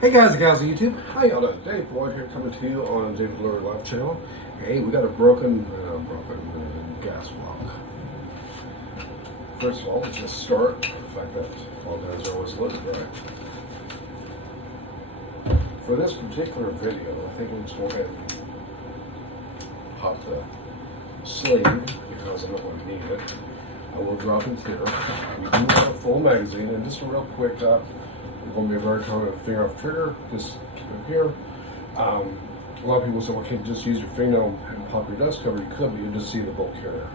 Hey guys and gals of YouTube, how y'all doing? Dave-Lloyd here coming to you on David-Laurie-Life channel. Hey, we got a broken gas block. First of all, let's just start with the fact that all guns are always loaded, right? For this particular video, I think I'm just going to go ahead and pop the sleeve because I don't want to need it. I will drop it here. We do have a full magazine, and just a real quick I'm going to be very common with finger off trigger, just keep it here. A lot of people say, well, can't you just use your fingernail and pop your dust cover? You could, but you just see the bolt carrier.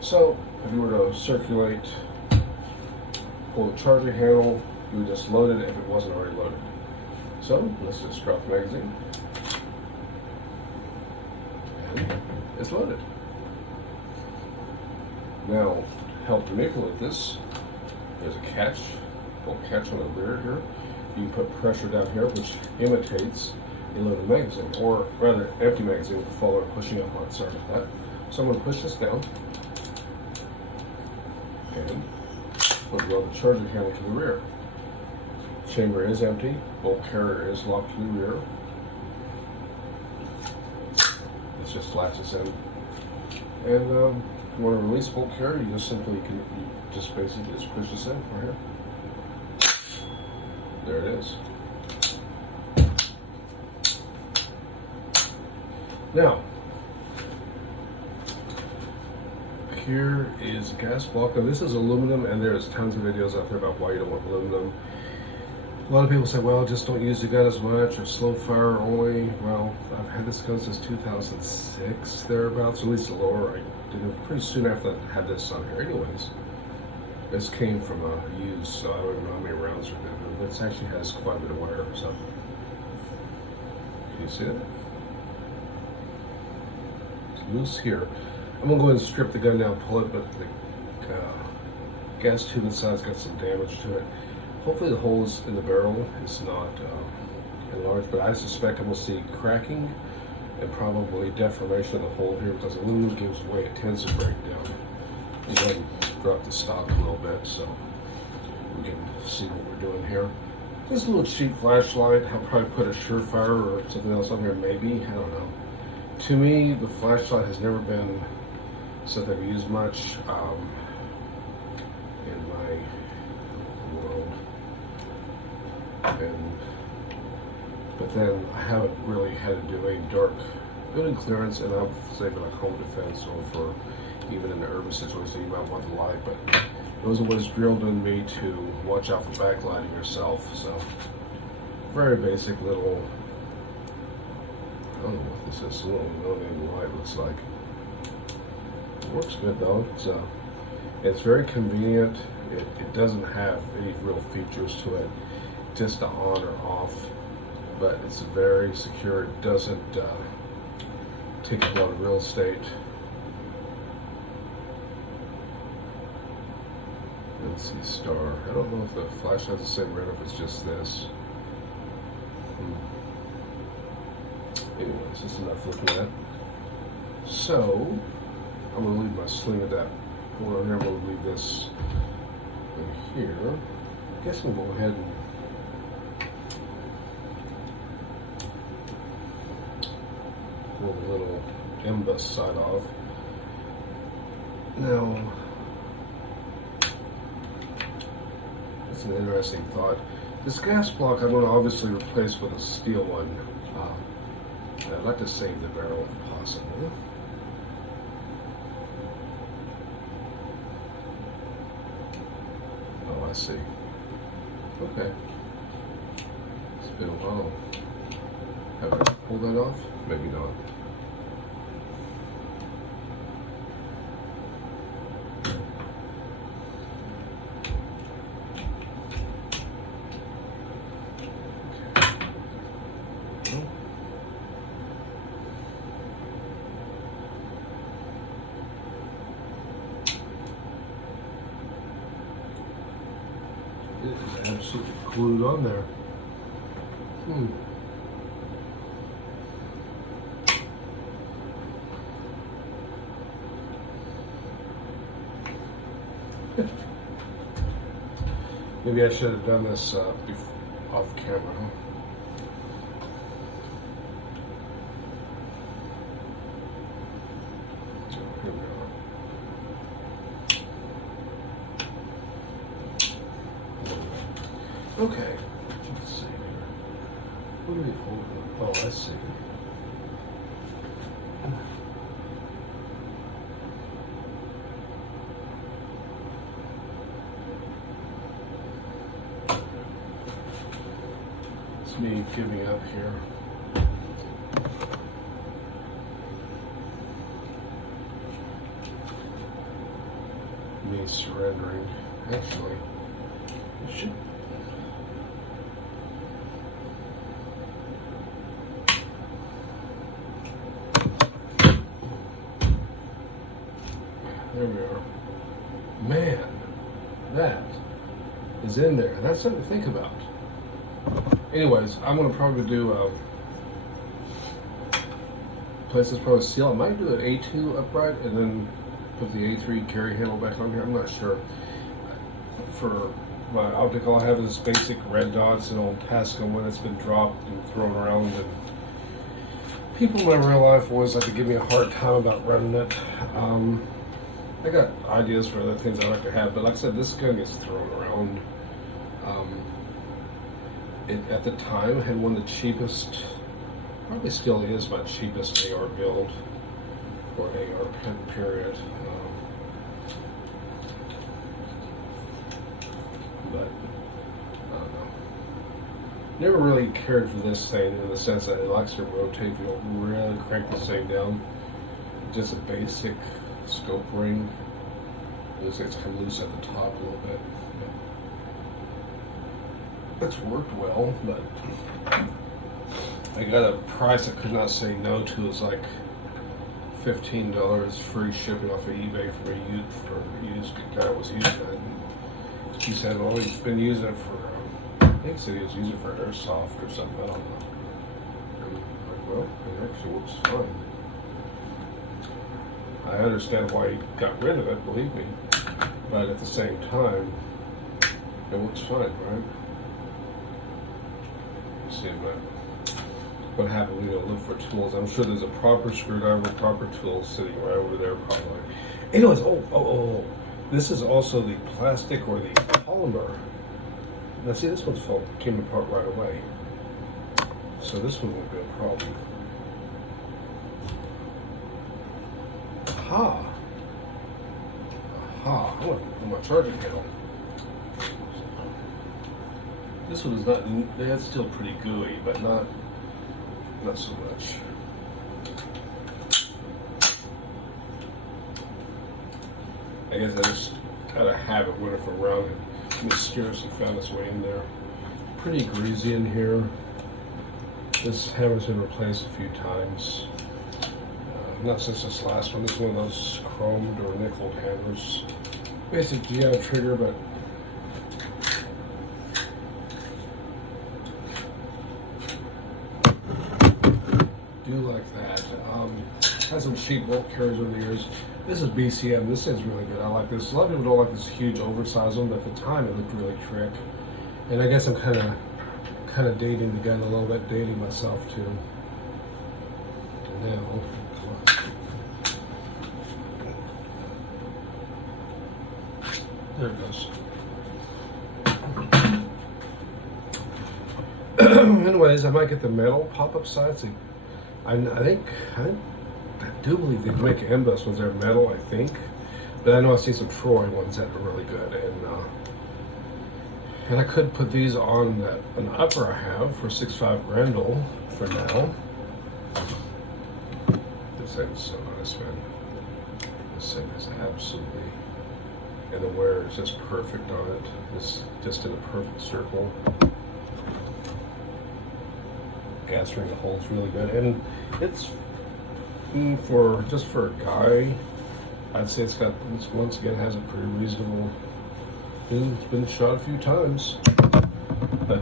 So, if you were to circulate, pull the charging handle, you would just load it if it wasn't already loaded. So, let's just drop the magazine. And it's loaded. Now, to help manipulate this, there's a catch. Catch on the rear here. You can put pressure down here, which imitates a loaded magazine, or rather empty magazine with the follower pushing up on it. Sorry about that. So I'm going to push this down and load the charging handle to the rear. Chamber is empty. Bolt carrier is locked to the rear. This just latches in. And if you want to release bolt carrier, you just simply basically push this in right here. There it is. Now, here is a gas block. Now, this is aluminum, and there's tons of videos out there about why you don't want aluminum. A lot of people say, well, just don't use the gun as much, or slow fire only. Well, I've had this gun since 2006, thereabouts, at least the lower. I did it pretty soon after I had this on here. Anyways, this came from a used, so I don't even know how many rounds are in it. But it actually has quite a bit of wear, so. Can you see it? It's loose here. I'm gonna go ahead and strip the gun down, pull it, but the gas tube inside's got some damage to it. Hopefully the holes in the barrel is not enlarged, but I suspect I'm gonna see cracking and probably deformation of the hole here because aluminum gives way, it tends to break down. I'm going to drop the stock a little bit so we can see what we're doing here. This little cheap flashlight, I'll probably put a Surefire or something else on here, maybe, I don't know. To me, the flashlight has never been something I've used much in my world. But then I haven't really had to do any dark building clearance, and I'm saving like home defense or for even in the urban situation, you might want the light, but it was always drilled in me to watch out for backlighting yourself. So, very basic little, I don't know what this is, a little no-name light looks like. It works good though. It's very convenient. It doesn't have any real features to it, just the on or off, but it's very secure. It doesn't take up a lot of real estate. Let's see, star. I don't know if the flashlight's the same red or if it's just this. Anyways, this is enough looking at. So, I'm going to leave my sling at that corner here. I'm going to leave this in here. I guess I'm going to go ahead and pull the little emboss side off. Now, it's an interesting thought. This gas block I'm going to obviously replace with a steel one. I'd like to save the barrel if possible. Oh, I see. Okay. It's been a while. Have I pulled that off? Maybe not. It is absolutely glued on there. Maybe I should have done this off camera, huh? Okay, let's see here. What do we hold? Oh, I see. It's me giving up here. Me surrendering. Actually, it should. There we are. Man, that is in there. That's something to think about. Anyways, I'm gonna probably do place this probably seal. I might do an A2 upright and then put the A3 carry handle back on here. I'm not sure. For my optic, all I have is basic red dots and old Tasco one that's been dropped and thrown around, and people in my real life always like to give me a hard time about running it. I got ideas for other things I like to have, but like I said, this gun gets thrown around. It at the time had one of the cheapest, probably still is my cheapest AR build, or AR period. But I don't know. Never really cared for this thing in the sense that it likes to rotate. You don't really crank this thing down. Just a basic scope ring. It looks like it's kind of loose at the top a little bit. It's worked well, but I got a price I could not say no to. It's like $15 free shipping off of eBay for a used guy that was using it. He said, well, he's been using it for, I think he said he was using it for airsoft or something, I don't know. And I'm like, well, it actually works fine. I understand why he got rid of it, believe me, but at the same time, it works fine, right? Let's see what happened. We gotta look for tools. I'm sure there's a proper screwdriver, proper tool sitting right over there, probably. Anyways, oh. This is also the plastic or the polymer. Now see, this one came apart right away. So this one won't be a problem. Aha. I want my charging handle. This one is not, it's still pretty gooey, but not so much. I guess I just had a habit when if around and mysteriously found its way in there. Pretty greasy in here. This hammer's been replaced a few times. Not since this last one. This is one of those chromed or nickeled hammers. Basic GI trigger, but do like that. Has some cheap bolt carriers over the years. This is BCM. This thing's really good. I like this. A lot of people don't like this huge oversized one, but at the time it looked really trick. And I guess I'm kind of dating the gun a little bit, dating myself too. Now, there it goes. Anyways, I might get the metal pop-up sights. I do believe they make M-Bus ones that are metal, I think. But I know I've seen some Troy ones that are really good. And I could put these on an upper I have for 6.5 Grendel for now. This thing is so nice, man. This thing is absolutely, and the wear is just perfect on it. It's just in a perfect circle. Gas ring holds really good, and it's for a guy. I'd say it's once again has a pretty reasonable. It's been shot a few times, but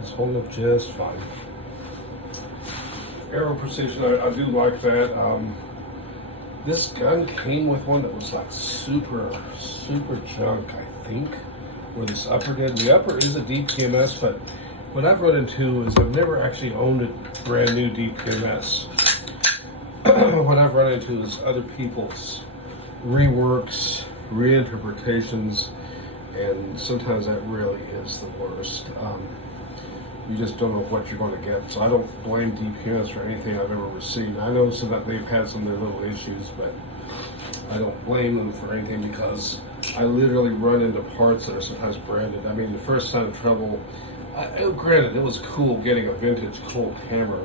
it's holding up just fine. Arrow precision, I do like that. This gun came with one that was like super junk, I think, where this upper did. The upper is a DPMS, but what I've run into is I've never actually owned a brand new DPMS. What I've run into is other people's reworks, reinterpretations, and sometimes that really is the worst. You just don't know what you're going to get. So I don't blame DPS for anything I've ever received. I know some that they've had some of their little issues, but I don't blame them for anything because I literally run into parts that are sometimes branded. I mean, the first sign of trouble, granted, it was cool getting a vintage Colt hammer,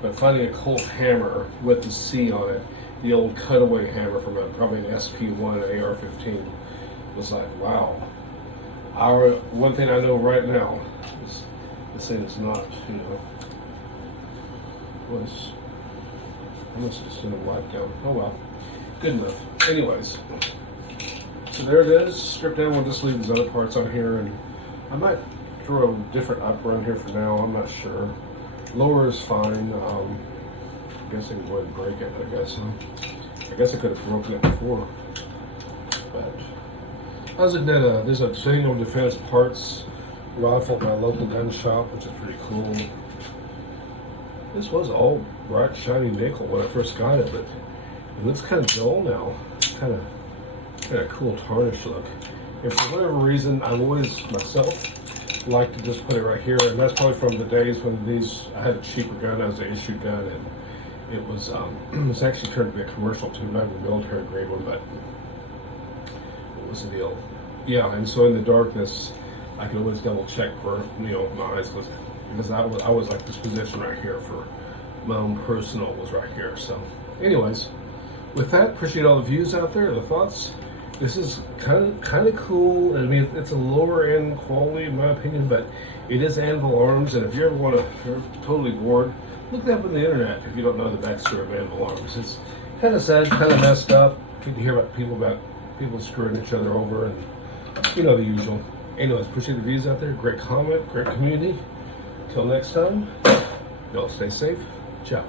but finding a Colt hammer with the C on it, the old cutaway hammer from probably an SP1 AR-15, was like, wow. One thing I know right now is this thing is not, I must have sent a wipe down. Oh well, good enough. Anyways, so there it is, stripped down. We'll just leave these other parts on here, and I might throw a different upper on here for now. I'm not sure. Lower is fine. I guess I can go ahead and break it. I guess I could have broken it before, but I was looking at there's a single defense parts rifle at my local gun shop, which is pretty cool. This was all bright, shiny nickel when I first got it, but it looks kind of dull now. Kind of cool tarnish look. And for whatever reason, I've always myself like to just put it right here, and that's probably from the days when I had a cheaper gun as an issue gun, and it was it's actually turned to be a commercial too, not a military grade one, but what was the deal? Yeah, and so in the darkness, I could always double check for my eyes because I was like this position right here for my own personal was right here. So, anyways, with that, appreciate all the views out there, the thoughts. This is kind of cool. I mean, it's a lower end quality in my opinion, but it is Anvil Arms, and if you ever you're totally bored, look it up on the internet if you don't know the backstory of Anvil Arms. It's kind of sad, kind of messed up. You can hear about people screwing each other over, and the usual. Anyways, appreciate the views out there. Great comment, great community. Till next time, y'all stay safe. Ciao.